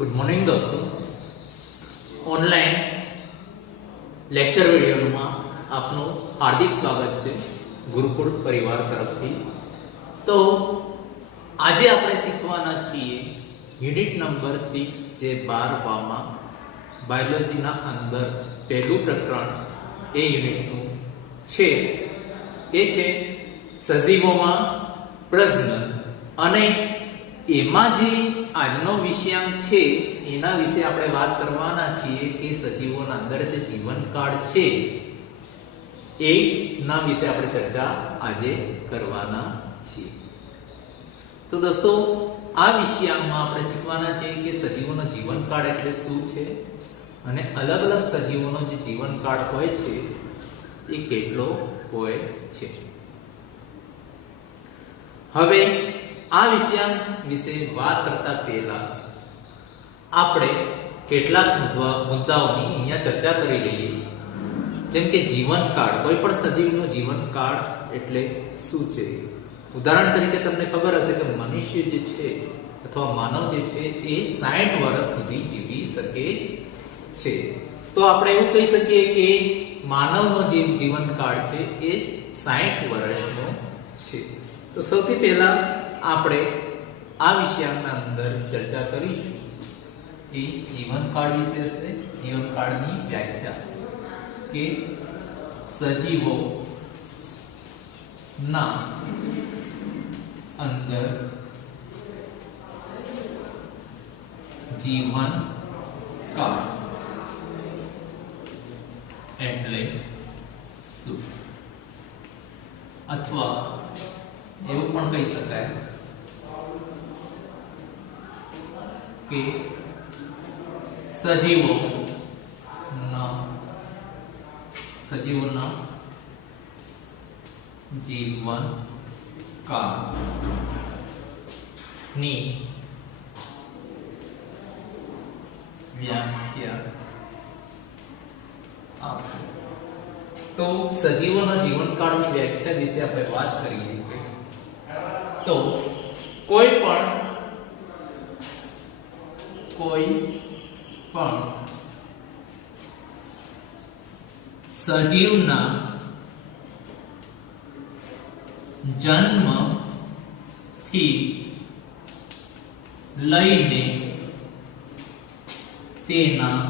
Good morning દોસ્તો, online lecture વિડીયોમાં આપનું હાર્દિક સ્વાગત છે ગુરુકુળ પરિવાર તરફથી। તો આજે આપણે શીખવાના છીએ યુનિટ નંબર 6 જે 12 માં બાયોલોજીના અંદર પહેલું પ્રકરણ એ યુનિટનું છે, એ છે સજીવોમાં પ્રજનન। અને એમાં જે આજનો વિષયાંક છે એના વિશે આપણે વાત કરવાના છીએ કે સજીવોના અંદર જે જીવનકાળ છે એના વિશે આપણે ચર્ચા આજે કરવાના છીએ। તો દોસ્તો, આ વિષયાંકમાં આપણે શીખવાના છે કે સજીવોનો જીવનકાળ એટલે શું છે અને અલગ અલગ સજીવોનો જે જીવનકાળ હોય છે એ કેટલો હોય છે। હવે આ વિષયાંક વિશે વાત કરતા પહેલા આપણે કેટલાક મુદ્દાઓની અહીંયા ચર્ચા કરી લઈએ। જેમ કે જીવનકાળ, કોઈ પણ સજીવનો જીવનકાળ એટલે શું છે। ઉદાહરણ તરીકે તમને ખબર હશે કે મનુષ્ય જે છે અથવા માનવ જે છે એ 60 વર્ષ સુધી જીવી શકે છે। તો આપણે એવું કહી શકીએ કે માનવનો જે જીવનકાળ છે એ 60 વર્ષનો છે। તો સૌથી પહેલા આપણે આ વિષયના અંદર ચર્ચા કરીશું એ જીવનકાળ વિશે હશે। જીવનકાળની વ્યાખ્યા કે સજીવો ના અંદર જીવનકાળ એટલે શું, અથવા એવું પણ કહી શકાય કે સજીવોના જીવનકાળની વ્યાખ્યા આપો। તો સજીવોના જીવનકાળની વ્યાખ્યા વિશે આપણે વાત કરીએ તો કોઈ પણ સજીવના જન્મથી લઈને તેના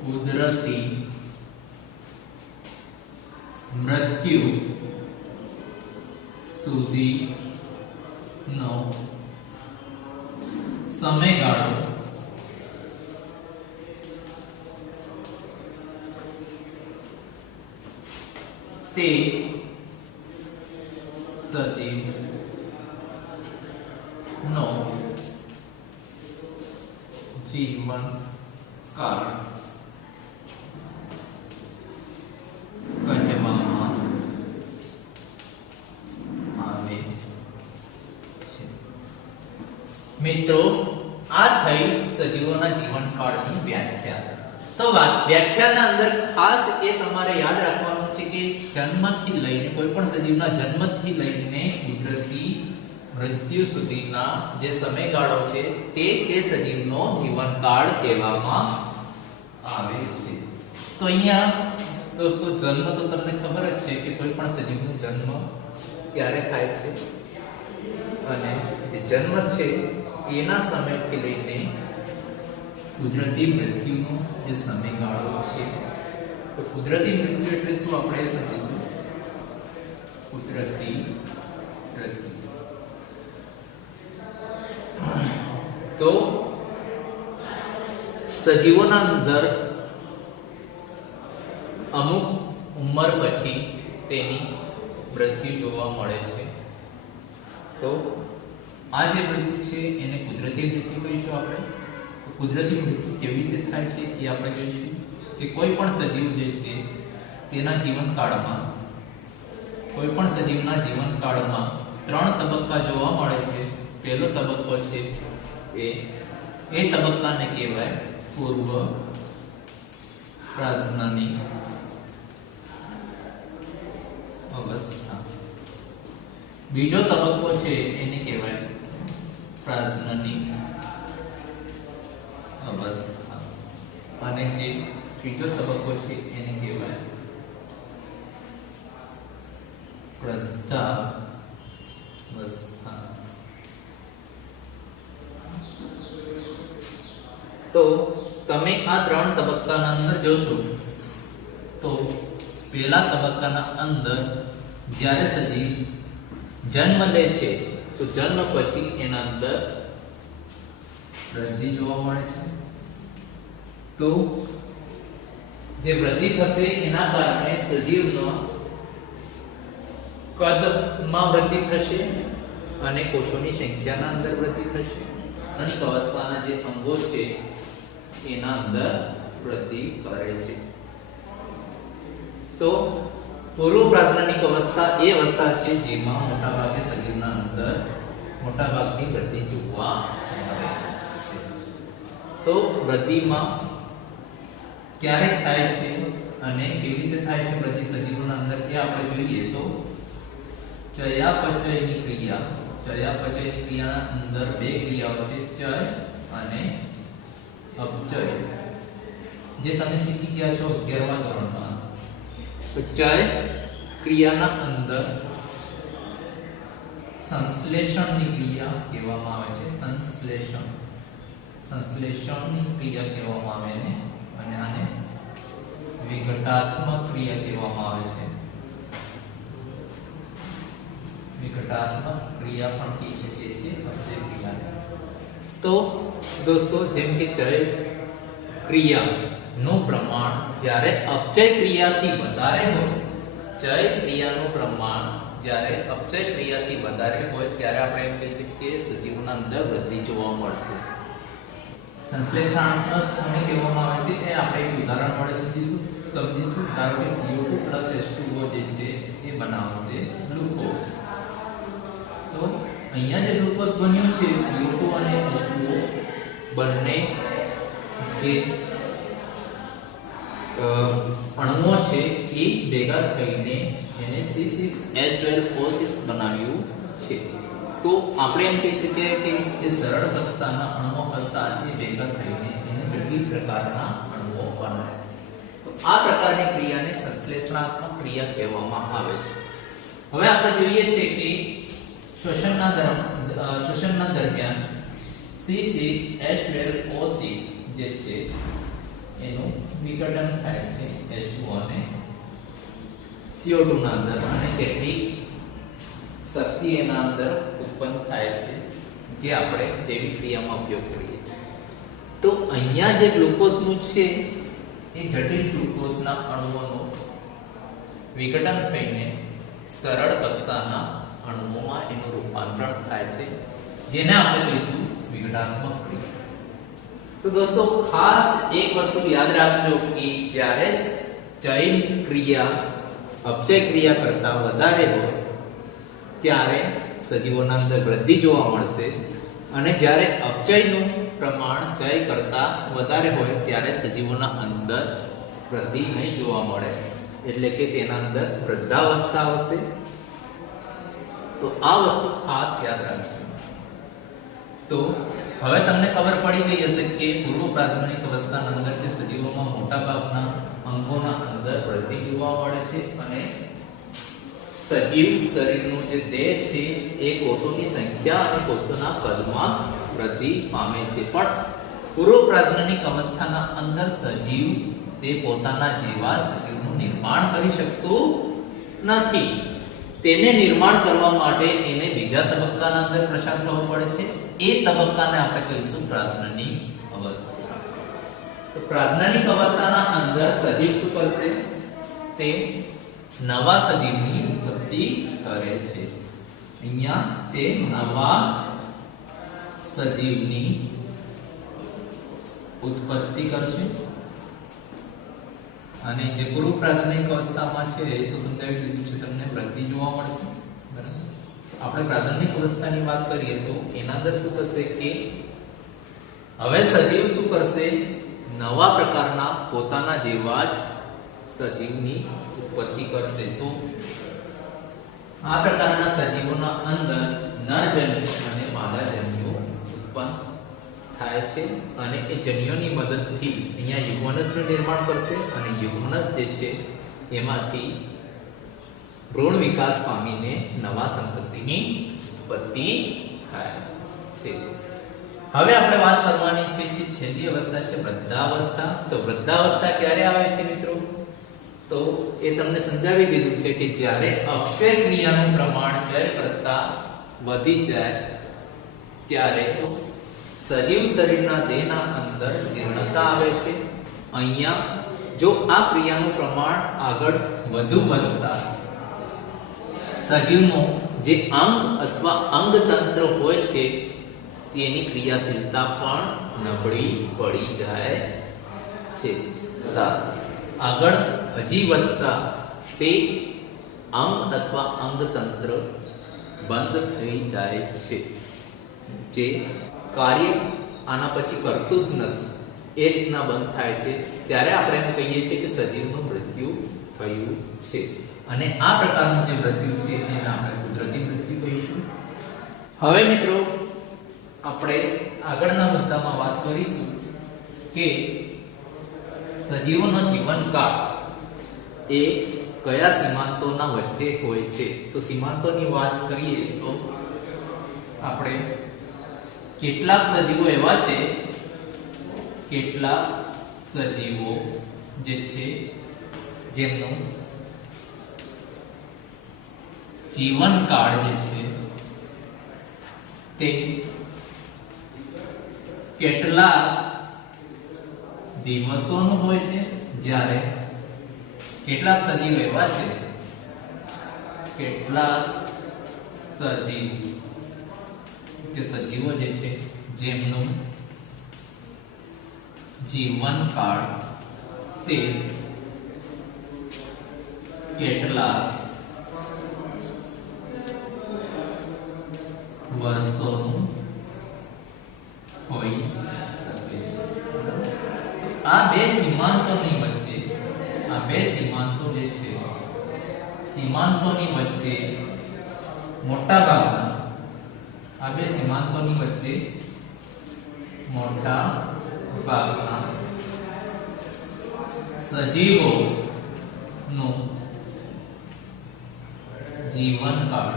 કુદરતી મૃત્યુ સુધીનો સમયગાળો તે સજીવનો જીવનકાળ કહેવામાં આવે છે। મિત્રો, આ થઈ સજીવોના જીવનકાળની વ્યાખ્યા। તો વ્યાખ્યાના અંદર ખાસ એ તમારે યાદ રાખવાનું છે કે જન્મથી લઈને કોઈ પણ સજીવના જન્મથી લઈને કુદરતી મૃત્યુ સુધીના જે સમયગાળો છે તે સજીવનો જીવનકાળ કહેવામાં આવે છે। તો અહીંયા દોસ્તો, જન્મ તો તમને ખબર જ છે કે કોઈ પણ સજીવનો જન્મ ક્યારે થાય છે અને જે જન્મ છે એના સમયથી લઈને કુદરતી મૃત્યુનો જે સમયગાળો છે। તો કુદરતી મૃત્યુ એટલે શું આપણે સમજીશું। કુદરતી મૃત્યુ તો સજીવોના અંદર અમુક ઉંમર પછી તેની મૃત્યુ જોવા મળે છે। તો આ જે મૃત્યુ છે એને કુદરતી મૃત્યુ કહીશું આપણે। તો કુદરતી મૃત્યુ કેવી રીતે થાય છે એ આપણે જોઈશું કે કોઈ પણ સજીવ જે છે તેના જીવનકાળમાં ત્રણ તબક્કા જોવા મળે છે। પહેલો તબક્કો છે એ તબક્કાને કહેવાય પૂર્વ પ્રજનની અવસ્થા। બીજો તબક્કો છે એને કહેવાય પ્રજનની અને જે ત્રીજો તબક્કો છે એને કહેવાય વૃદ્ધાવસ્થા. તો તમે આ ત્રણ તબક્કાના અંદર જોશો તો પહેલા તબક્કાના અંદર જ્યારે સજીવ જન્મ લે છે તો જન્મ પછી એના અંદર વૃદ્ધિ જોવા મળે છે. તો જે વૃદ્ધિ થશે એના કારણે સજીવનો કદમાં વૃદ્ધિ થશે અને કોષોની સંખ્યાના અંદર વૃદ્ધિ થશે. અનેક અવસ્થાના જે અંગો છે એના અંદર વૃદ્ધિ કરે છે. તો પૂર્વ પ્રાજ્ઞાનિક અવસ્થા એ અવસ્થા છે જેમાં મોટાભાગે શરીરના અંદર મોટાભાગની વૃદ્ધિ જોવા મળે છે. તો વૃદ્ધિમાં ક્યારે થાય છે અને કેવી રીતે થાય છે વૃદ્ધિ સજીવોના અંદર એ આપણે જોઈએ તો ચયાપચયની ક્રિયાના અંદર બે ક્રિયાઓ છે, ચય અને અપચય, જે તમે શીખી ગયા છો 11મા ધોરણમાં. તો ચય ક્રિયાના અંદર સંશ્લેષણની ક્રિયા કહેવામાં આવે છે. સંશ્લેષણની ક્રિયા કહેવામાં આવે ને, અને આને વિઘટાત્મક ક્રિયા કહેવામાં આવે છે. વિઘટાત્મક ક્રિયા પણ કહી શકીએ છીએ અપચય ક્રિયાને. તો દોસ્તો, જેમ કે ચય ક્રિયાનું પ્રમાણ જ્યારે અપચય ક્રિયાથી વધારે હોય, ચય ક્રિયાનું પ્રમાણ જ્યારે અપચય ક્રિયાથી વધારે હોય ત્યારે આપણે એમ કહી શકીએ કે સજીવોના અંદર વૃદ્ધિ જોવા મળશે. સંશ્લેષણાત્મક કોને કહેવામાં આવે છે એ આપણે એક ઉદાહરણ વડે સમજીશું. ધારો કે CO2 H2O જે છે એ બનાવશે ગ્લુકોઝ. તો અહીંયા જે ગ્લુકોઝ બન્યું છે CO2 અને H2O બંને જે અણુઓ છે એ ભેગા થઈને એને C6H12O6 બનાવ્યું છે. તો આપણે એમ કહી શકીએ કે જે સરળ કક્ષાના અણુઓ હતા એ ભેગા થઈને એને જટિલ પ્રકારના અણુઓ બનાવે. તો આ પ્રકારની ક્રિયાને સંશ્લેષણાત્મક ક્રિયા કહેવામાં આવે છે. હવે આપણે જોઈએ છે કે શ્વસનના દરમિયાન C6H12O6 જે છે એનું વિઘટન થાય છે H2O અને CO2 ના અંદર, અને કેટલી શક્તિ એના અંદર ઉત્પન્ન થાય છે જે આપણે જૈવિક ક્રિયામાં ઉપયોગ કરીએ છીએ. તો અહીંયા જે ગ્લુકોઝનું છે એ જટિલ ગ્લુકોઝના અણુઓનું વિઘટન થઈને સરળ કક્ષાના અણુઓમાં એનું રૂપાંતરણ થાય છે, જેને આપણે કહીશું વિઘટનાત્મક ક્રિયા. તો દોસ્તો, ખાસ એક વસ્તુ યાદ રાખજો કે જ્યારે ચય ક્રિયા અપચય ક્રિયા કરતા વધારે હોય ત્યારે સજીવોના અંદર વૃદ્ધિ જોવા મળશે, અને જ્યારે અપચયનું પ્રમાણ ચય કરતા વધારે હોય ત્યારે સજીવોના અંદર વૃદ્ધિ નહીં જોવા મળે, એટલે કે તેના અંદર વૃદ્ધાવસ્થા આવશે. તો આ વસ્તુ ખાસ યાદ રાખજો. તો હવે તમને ખબર પડી ગઈ હશે કે પૂર્વ પ્રાજ્ઞાનિક અવસ્થાના અંદર જે સજીવોમાં મોટાભાગના અંગોના અંદર વૃદ્ધિ જોવા મળે છે, અને સજીવ શરીરનું જે દેહ છે એ કોષોની સંખ્યા અને કોષોના કદમાં વૃદ્ધિ પામે છે. પણ પૂર્વ પ્રાજ્ઞાનિક અવસ્થાના અંદર સજીવ તે પોતાના જેવા સજીવનું નિર્માણ કરી શકતું નથી. તેને નિર્માણ કરવા માટે એને બીજા તબક્કાના અંદર પ્રસાર થવો પડે છે. એ તબક્કાને આપણે કહીશું પ્રાજ્ઞાનિક અવસ્થા. તો પ્રાજ્ઞાનિક અવસ્થાના અંદર સજીવ શું કરશે? તે નવા સજીવની ઉત્પત્તિ કરે છે. અહીંયા તે નવા સજીવની ઉત્પત્તિ કરશે. અને જે પૂર્વ પ્રાજ્ઞાનિક અવસ્થામાં છે તો સમજાવી દીધું છે તમને, વૃદ્ધિ જોવા મળશે. બરાબર. આપણે પ્રાજ્ઞાનિક અવસ્થાની વાત કરીએ તો એના અંદર શું થશે કે હવે સજીવ શું કરશે? નવા પ્રકારના પોતાના જેવા જ સજીવની ઉત્પત્તિ કરશે. તો આ પ્રકારના સજીવોના અંદર નરજન્યુ અને માદાજન્યુ ઉત્પન્ન થાય થાય છે અને એ જન્યોની મદદથી અહીંયા યુગ્મનસનું નિર્માણ કરશે અને યુગ્મનસ જે છે એમાંથી ભ્રૂણ વિકાસ પામીને નવા સંતતિની ઉત્પત્તિ થાય છે. હવે આપણે વાત કરવાની છે જે છેલ્લી અવસ્થા છે વૃદ્ધાવસ્થા. તો વૃદ્ધાવસ્થા ક્યારે આવે છે મિત્રો? તો એ તમને સમજાવી દીધું છે કે જ્યારે અક્ષય ક્રિયાનું પ્રમાણ જય કરતા વધી જાય ત્યારે સજીવ શરીરના દેહના અંદર જીર્ણતા આવે છે. અહીંયા જો આ ક્રિયાનું પ્રમાણ આગળ વધુ વધતા સજીવનો જે અંગ અથવા અંગતંત્ર હોય છે તેની ક્રિયાશીલતા પણ નબળી પડી જાય છે. આગળ હજી વધતા તે અંગ અથવા અંગતંત્ર બંધ થઈ જાય છે, જે કાર્ય આના પછી કરતું જ નથી એ રીતના બંધ થાય છે. ત્યારે આપણે એમ કહીએ છીએ કે સજીવનું મૃત્યુ થયું છે. અને આ પ્રકારનું જે મૃત્યુ છે એને આપણે કુદરતી મૃત્યુ કહીશું. હવે મિત્રો આપણે આગળના મુદ્દામાં વાત કરીશું કે સજીવોનો જીવનકાળ એ કયા સીમાંતોના વચ્ચે હોય છે. તો સીમાંતોની વાત કરીએ તો આપણે કેટલાક સજીવો એવા છે, કેટલાક સજીવો જે છે જેમનું જીવનકાળ જે છે તે કેટલાક દિવસોનું હોય છે, જ્યારે કેટલાક સજીવ એવા છે, કેટલાક સજીવો જે છે જેમનું જીવનકાળ તે કેટલાક વર્ષોનું હોઈ શકે છે. આ બે સીમાંતોની વચ્ચે સીમાંતોની વચ્ચે મોટા ભાગના સજીવોનું જીવનકાળ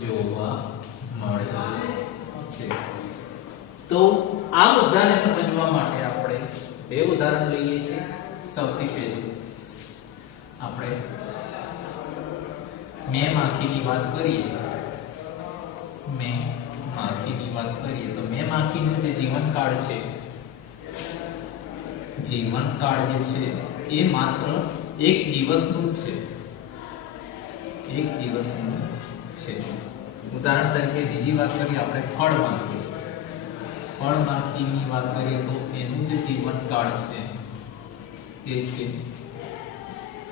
જોવા મળે છે. તો આ મુદ્દાને સમજવા માટે આપણે બે ઉદાહરણ લઈએ છીએ. સૌથી પહેલું આપણે મેં માખીની વાત કરીએ તો મેં માખીનું જે જીવનકાળ છે એ માત્ર એક દિવસનું છે. ઉદાહરણ તરીકે બીજી વાત કરીએ આપણે ફળમાખીની વાત કરીએ તો એનું જે જીવનકાળ છે તે છે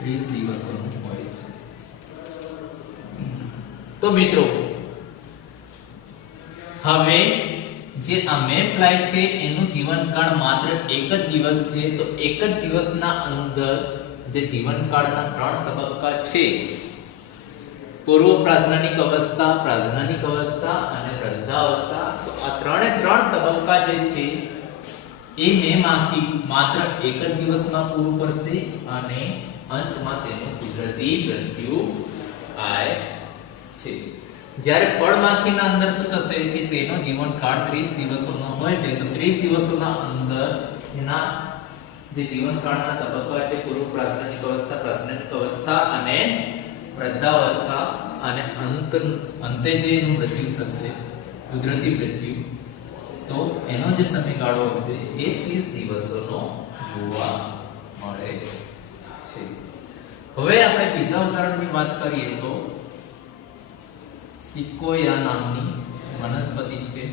30 દિવસોનું હોય છે. તો મિત્રો હવે જે આ મેફ્લાય છે એનું જીવનકાળ માત્ર એક જ દિવસ છે. તો એક જ દિવસના અંદર જે જીવનકાળના 3 તબક્કા છે, પૂર્વ પ્રાજ્ઞાનિક અવસ્થા, પ્રાજ્ઞાનિક અવસ્થા અને વૃદ્ધાવસ્થા, તો આ 3 તબક્કા જે છે એ મેમાંથી માત્ર એક જ દિવસમાં પૂરું કરશે અને અંતમાં તેનું કુદરતી મૃત્યુ થાય છે. જ્યારે ફળમાખીના અંદર શું થશે કે તેનો જીવનકાળ 30 દિવસોનો હોય છે. તો 30 દિવસોના અંદર એના જે જીવનકાળના તબક્કા છે પૂર્વ પ્રાજ્ઞાનિક અવસ્થા, પ્રાજ્ઞાનિક અવસ્થા અને વૃદ્ધાવસ્થા, અને અંતે જે એનું મૃત્યુ થશે કુદરતી મૃત્યુ, તો એનો જે સમયગાળો હશે એ 30 દિવસોનો જોવા મળે છે. હવે આપણે બીજા ઉદાહરણની વાત કરીએ તો સિકોયા નામની વનસ્પતિ છે.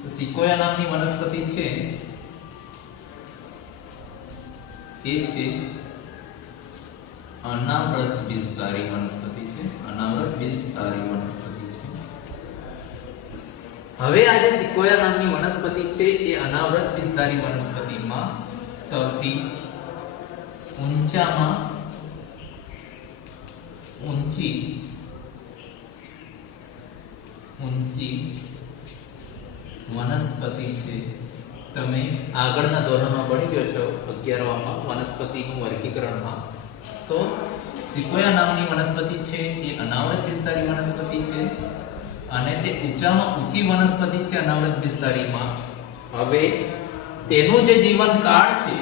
તો સિકોયા નામની વનસ્પતિ છે એ છે અનાવૃત બીજધારી વનસ્પતિ છે. હવે આ જે સિકોયા નામની વનસ્પતિ છે એ અનાવૃત બીજધારી વનસ્પતિમાં સૌથી ઊંચામાં ઊંચી વનસ્પતિ છે. તમે આગળના ધોરણમાં ભણી ગયો છો 11માં વનસ્પતિનું વર્ગીકરણમાં. તો સિકોયા નામની વનસ્પતિ છે એ અનાવૃત વિસ્તારી વનસ્પતિ છે અને તે ઊંચામાં ઊંચી વનસ્પતિ છે અનાવૃત વિસ્તારીમાં. હવે તેનું જે જીવનકાળ છે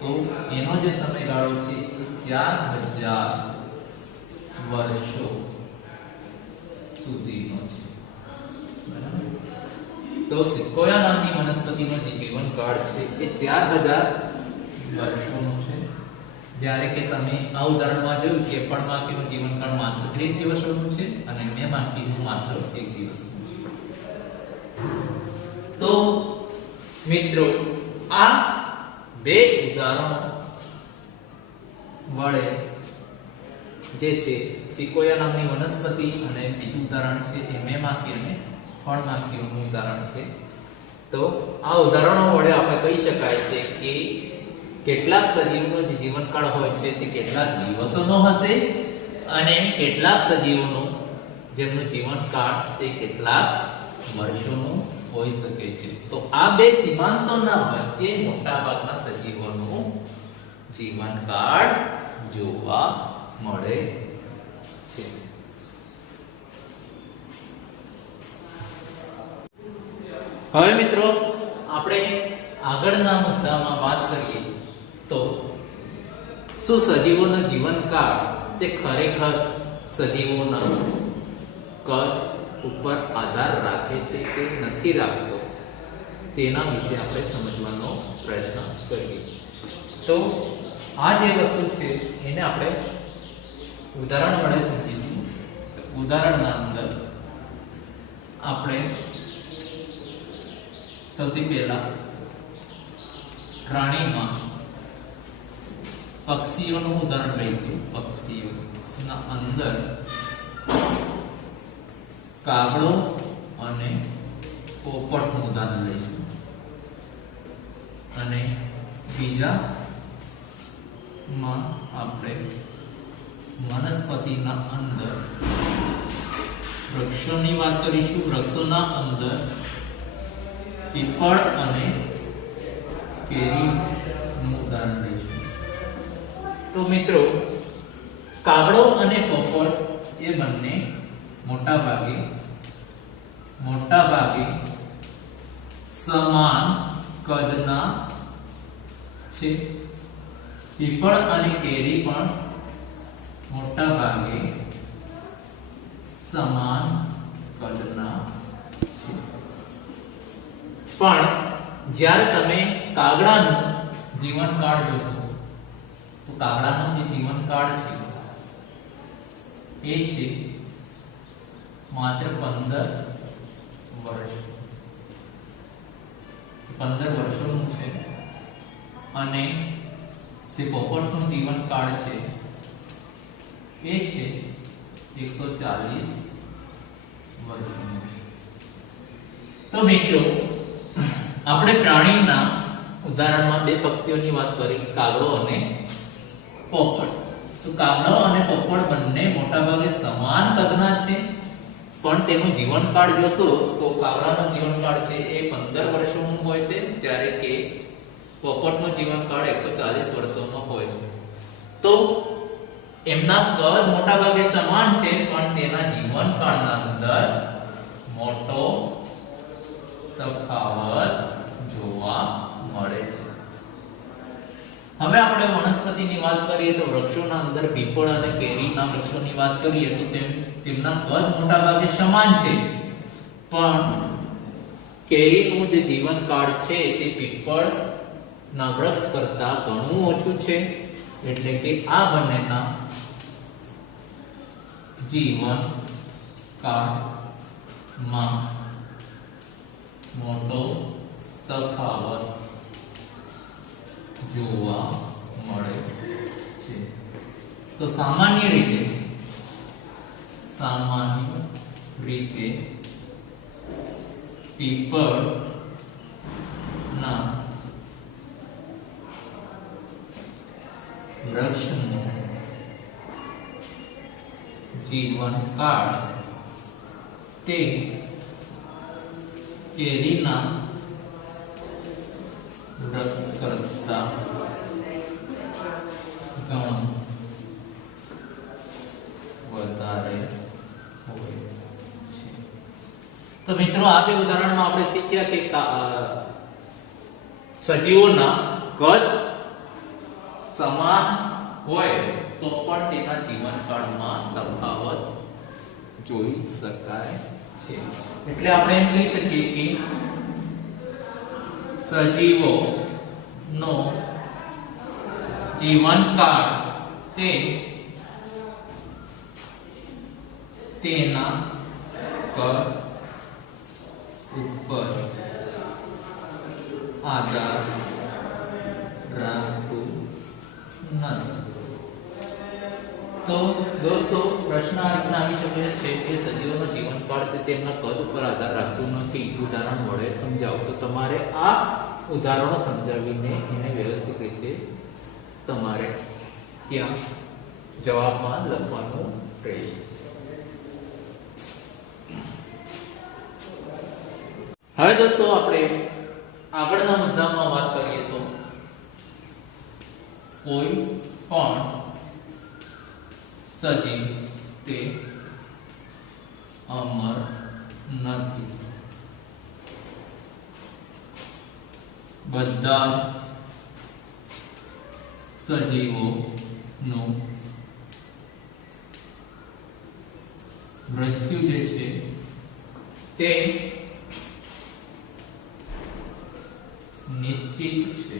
તો એનો જે સમયગાળો છે એ 4000 વર્ષો સુધીનો છે. બરાબર. તો સિકોયા નામની વનસ્પતિનો જે જીવનકાળ છે એ 4000 વર્ષોનો છે. જ્યારે કે તમે આ ઉદાહરણમાં જોયું કે પળમાખીનું જીવનકાળ માત્ર 30 દિવસોનું છે અને મેમાખીનું માત્ર 1 દિવસનું છે. તો મિત્રો આ બે ઉદાહરણો વડે જે છે સિકોયા નામની વનસ્પતિ અને બીજું ઉદાહરણ છે એ મેમાખી અને ફળમાખીનું ઉદાહરણ છે. તો આ ઉદાહરણો વડે આપણે કહી શકાય છે કે કેટલાક સજીવોનો જે જીવનકાળ હોય છે તે કેટલાક દિવસોનો હશે અને કેટલાક સજીવોનો જેમનું જીવનકાળ તે કેટલાક વર્ષોનો હોઈ શકે છે. તો આ બે સીમાંતોના વચ્ચે મોટાભાગના સજીવોનું જીવનકાળ જોવા મળે છે. હવે મિત્રો આપણે આગળના મુદ્દામાં વાત કરીએ તો શું સજીવોનો જીવનકાળ તે ખરેખર સજીવોના કદ ઉપર આધાર રાખે છે કે નથી રાખતો તેના વિશે આપણે સમજવાનો પ્રયત્ન કરીએ. તો આ જે વસ્તુ છે એને આપણે ઉદાહરણ વડે સમજીશું. ઉદાહરણના અંદર આપણે સૌથી પહેલા પ્રાણીમાં પક્ષીઓનું ઉદાહરણ લઈશું. પક્ષીઓના અંદર કાગડો અને પોપટનું ઉદાહરણ લઈશું અને બીજામાં આપણે વનસ્પતિના અંદર વૃક્ષોની વાત કરીશું. વૃક્ષોના અંદર પીપળ અને કેરીનું ઉદાહરણ લઈશું. તો મિત્રો કાગડો અને પોપટ એ બંને મોટા ભાગે સમાન કદના છે. પીપળ અને કેરી પણ મોટા ભાગે સમાન કદના છે. પણ જ્યારે તમે કાગડાનું જીવનકાળ જોશો તો કાગડાનો જે જીવનકાળ છે એ છે માત્ર 15 વર્ષોનું છે અને જે પોપટનું જીવનકાળ છે એ છે 140 વર્ષોનું છે. તો મિત્રો આપણે પ્રાણીના ઉદાહરણમાં બે પક્ષીઓની વાત કરી, કાગડો અને પોપટ. તો કાગડો અને પોપટ બંને મોટાભાગે સમાન કદના છે પણ તેનું જીવનકાળ જોશો તો કાગડાનો જીવનકાળ છે એ 15 વર્ષોનું હોય છે જ્યારે કે પોપટનો જીવનકાળ 140 વર્ષોનો હોય છે. તો એમના કદ મોટાભાગે સમાન છે પણ તેના જીવનકાળના અંદર મોટો તફાવત જોવા મળે છે. હવે આપણે વનસ્પતિની વાત કરીએ તો વૃક્ષોના અંદર પીપળ અને કેરીના વૃક્ષોની વાત કરીએ તો તેમના કદ મોટાભાગે સમાન છે પણ કેરીનું જે જીવનકાળ છે તે પીપળના વૃક્ષ કરતા ઘણું ઓછું છે. એટલે કે આ બંનેના જીવનકાળમાં મોટો તફાવત જોવા મળે છે. તો સામાન્ય રીતે પીપળના વૃક્ષનું જીવનકાળ તે કેરીના વૃક્ષ કરતા ઘણો વધારે હોય છે. તો મિત્રો આ બે ઉદાહરણમાં આપણે શીખ્યા કે સજીવોના કદ સમાન હોય તો પણ તેના જીવનકાળમાં તફાવત જોઈ શકાય છે. એટલે આપણે એમ કહી શકીએ કે સજીવોનો જીવનકાળ તે તેના કદ ઉપર આધાર રાખતું નથી. તો દોસ્તો પ્રશ્ન આ રીતના આવી શકે છે કે સજીવોનો જીવનકાળ તે તેમના કદ ઉપર આધાર રાખતું નથી. ઉદાહરણ વડે સમજાવો. તો તમારે આ ઉદાહરણો સમજાવીને એને વ્યવસ્થિત રીતે તમારે ત્યાં જવાબમાં લખવાનું રહેશે. હવે દોસ્તો આપણે આગળના મુદ્દામાં વાત કરીએ તો કોઈ પણ સજીવ તે અમર નથી. બધા સજીવોનું મૃત્યુ જે છે તે નિશ્ચિત છે.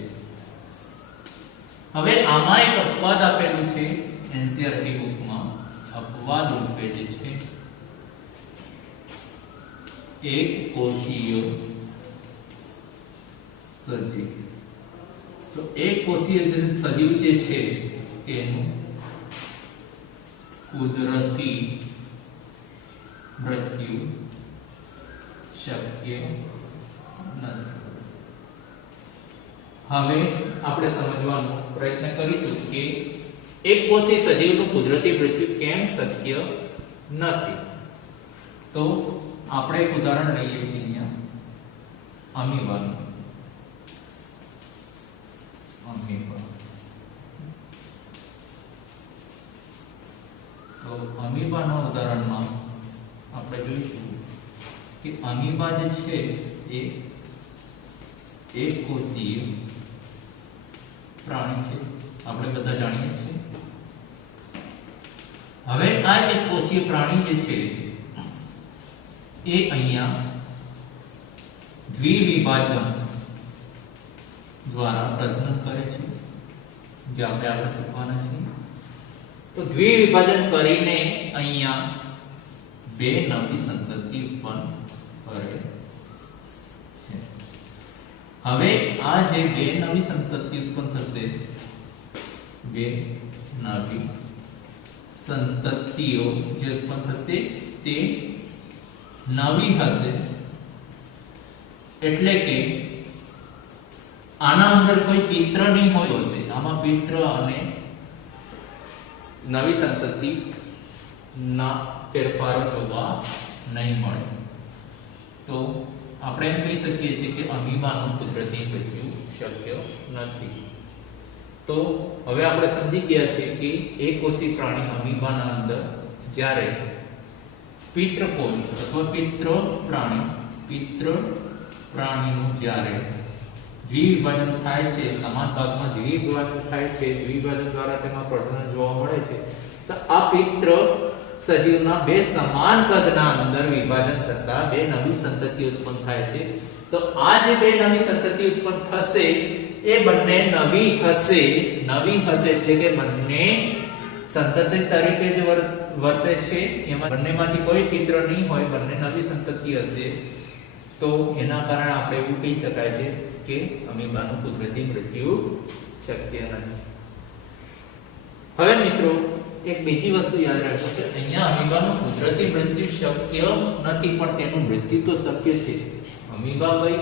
હવે આમાં એક અપવાદ આપેલું છે એનસીઆરટી બુકમાં. અપવાદ રૂપે જે છે એક કોષીય સજીવ. તો એક કોષીય સજીવ જે છે તેનું કુદરતી મૃત્યુ શક્ય નથી. હવે આપણે સમજવાનો પ્રયત્ન કરીશું કે એક કોષી સજીવનું કુદરતી મૃત્યુ કેમ શક્ય નથી. તો આપણે એક ઉદાહરણ લઈએ છીએ અહીંયા અમીબાનું. તો અમીબાના ઉદાહરણમાં આપણે જોઈશું કે અમીબા જે છે એ એક કોષીય પ્રાણી છે. આપણે બધા જાણીએ છીએ. હવે આ એક કોષીય પ્રાણી જે છે એ અહીંયા દ્વિવિભાજન દ્વારા પ્રજનન કરે છે, જે આપણે શીખવાના છીએ. તો દ્વિવિભાજન કરીને અહીંયા બે નવી સંતતિ ઉત્પન્ન કરે છે. હવે આ જે બે નવી સંતતિ ઉત્પન્ન થશે, બે નવી સંતતિઓ જે ઉત્પન્ન થશે તે નવી હશે. એટલે કે આના અંદર કોઈ પિત્ર નહીં હોય હશે. આમાં પિત્ર અને નવી સંતતિ ના ફેરફારો જોવા નહીં મળે. તો આપણે એમ કહી શકીએ છીએ કે અમીબાનું કુદરતી મૃત્યુ શક્ય નથી. તો હવે આપણે સમજી ગયા છે કે એક કોષી પ્રાણી અમીબાના અંદર જ્યારે પિતૃકોષ અથવા પિતૃ પ્રાણીનું જ્યારે દ્વિવિભાજન થાય છે, સમાન ભાગમાં દ્વિવિભાજન થાય છે, દ્વિવિભાજન દ્વારા તેમાં પ્રજનન જોવા મળે છે. તો આ પિતૃ સજીવના બે સમાન કદના અંદર વિભાજન થતા બે નવી સંતતિ ઉત્પન્ન થાય છે. તો આ જે બે નવી સંતતિ ઉત્પન્ન થશે એ બંને નવી હશે. એટલે કે બંને સંતતિ તરીકે જે વર્તે છે એમાં બંનેમાંથી કોઈ પિતૃ નહીં હોય, બંને નવી સંતતિ હશે. તો એના કારણે આપણે એવું કહી શકાય છે કે અમીબાનું કુદરતી મૃત્યુ શક્ય નથી. હવે મિત્રો એક બીજી વસ્તુ યાદ રાખો કે અહીંયા અમીબાનું કુદરતી મૃત્યુ શક્ય નથી, પણ તેનું મૃત્યુ તો શક્ય છે. અમીબા ભાઈ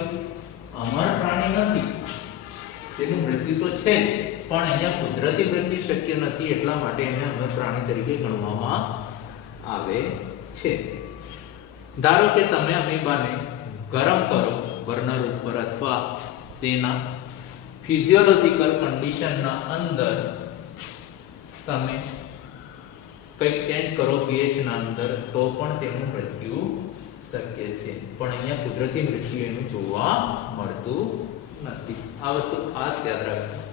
અમર પ્રાણી નથી, તેનું મૃત્યુ તો છે જ, પણ અહીંયા કુદરતી મૃત્યુ શક્ય નથી. એટલા માટે એને અમર પ્રાણી તરીકે ગણવામાં આવે છે. ધારો કે તમે અમીબાને ગરમ કરો બર્નર ઉપર અથવા તેના ફિઝિયોલોજીકલ કન્ડિશનના અંદર તમે કંઈક ચેન્જ કરો pH ના અંદર તો પણ તેનું મૃત્યુ શક્ય છે. પણ અહીંયા કુદરતી મૃત્યુ એનું જોવા મળતું નથી. આ વસ્તુ ખાસ યાદ રાખજો.